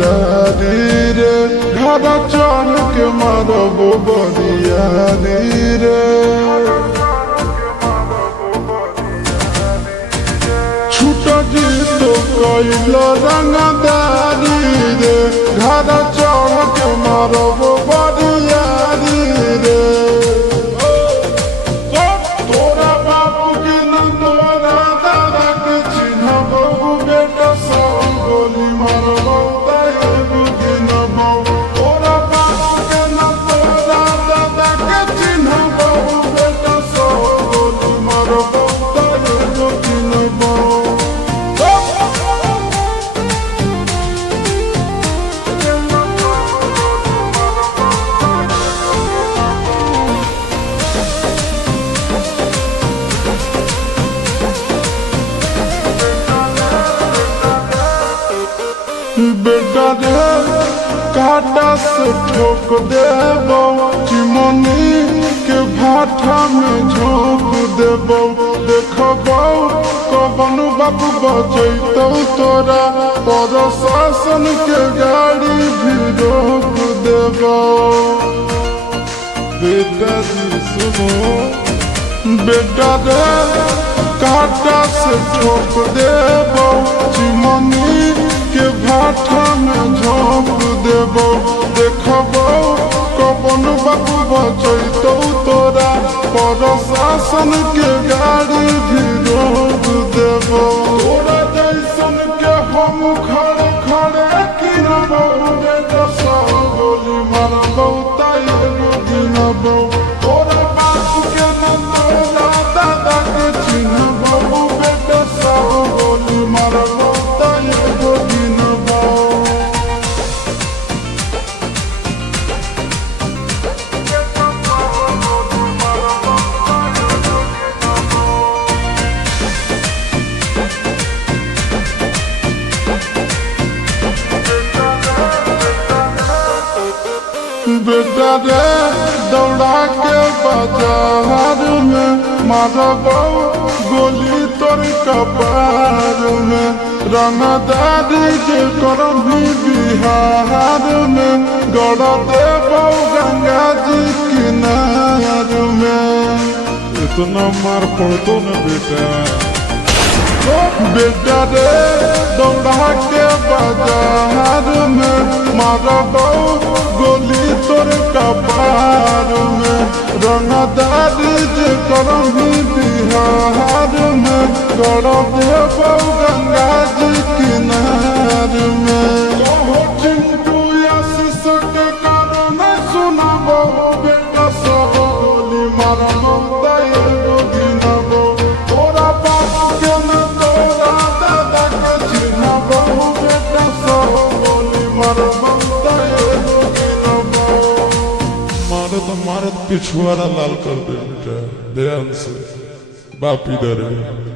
रंगदारी रे घर चढ़ के मारब बरियारी रे छूट जी तो कैल रंगदारी रे घर चढ़ के मारब बरियारी रे तोरा बापू के न तोरा दादा के चिन्हब बेटा सब गोली मारब तैगो गिनब तोरा बापू के न तोरा दादा के चिन्हब बेटा सब गोली मारब तैगो गिनब बेटा रे काटा से ठोक देबो चिमनी के भाटा में झोंक देबो देखबो कवन बाबू बचैतौ तोरा प्रशासन के गाड़ी भी रोक देबो बेटा जी सुनो बेटा रे काटा से ठोक देबो चिमनी के भाटा में झोंक देबो देखबो कवन बाबू बचैतौ तोरा प्रशासन के गाड़ी भी रोक देबो तोरा जैसन के हम खड़े खड़े गिनबो बेटा सब गोली मारबो तैगो गिनबो तोरा बापू के न तोरा दादा के चिन्हबो बेटा सब गोली मारबो तैगो गिनबो बेटा रे दौड़ा के बाजार में मारबो गोली तोर कपार में रंगदारी जे करबी बिहार में गड़ देबो गंगा जी किनार में इतना मार पड़तो न बेटा रे दौड़ा के बाजार में मारबो गोली तोर कपार में रंगदारी जे करबी बिहार में गड़ देबो गंगा जी किनार में चिंटू आशीष के कारण सुनबो बेटा सब गोली मारबो तैगो गिनबो तोरा बापू के न तोरा दादा के चिन्हबो बेटा सब गोली मारबो तैगो गिनबो मारत पिछुआरा लाल कर दे बेटा ध्यान से बाप इधर है।